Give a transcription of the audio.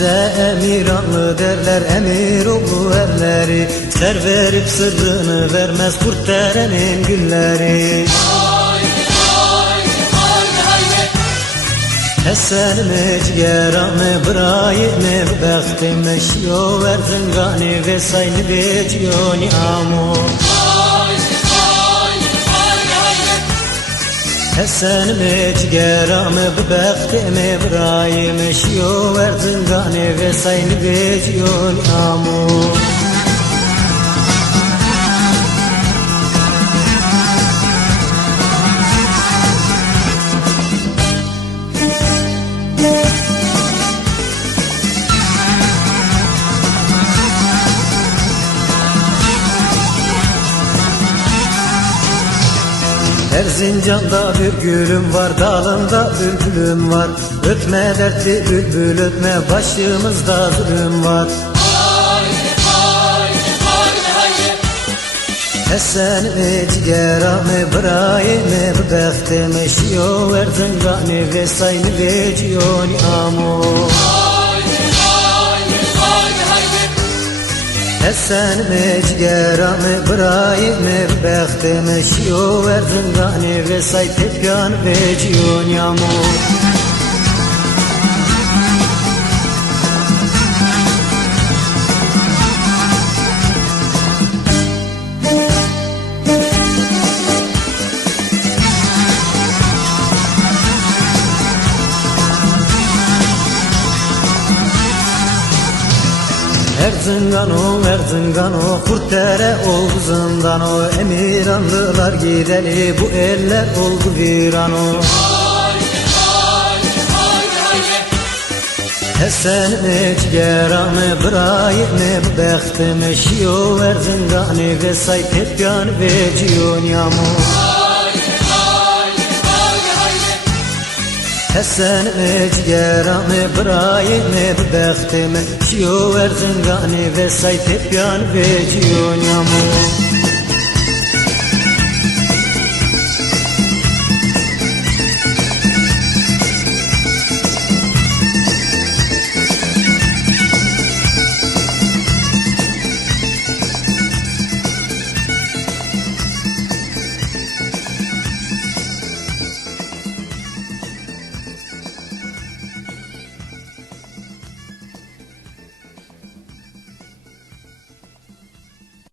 Bize Emiranlı derler, emir oğlu erleri. Ser verip sırrını vermez kurtaranın gülleri. Esenime ciğeranı bırayını bəxtime şiyo verzingani ve sayını veciyoni amu. Esenime ciğeranı bəxtime bırayını şiyo verzingani ve sayını veciyoni amu. Erzincan'da bir gülüm var, dalında bülbülüm var. Ötme dertli bülbül ötme, başımızda zulüm var. Esenime ciğeranı bırayını bəxtime şiyo verzingani ve sayını veciyoni amu. Esenime ciğeranı bırayını bəxtime şiyo verzingani ve say tepyan veciyoni amu. Erzingano, kurtere Oğuz'undano. Emiranlılar gideli, bu eller oldu virano. Esenime ciğeranı bırayını bəxtime şiyo verzingani ve say tepyan veciyoni amu. Esenime ciğeranı bırayını bəxtime şiyo verzingani ve say tepyan veciyoni amu.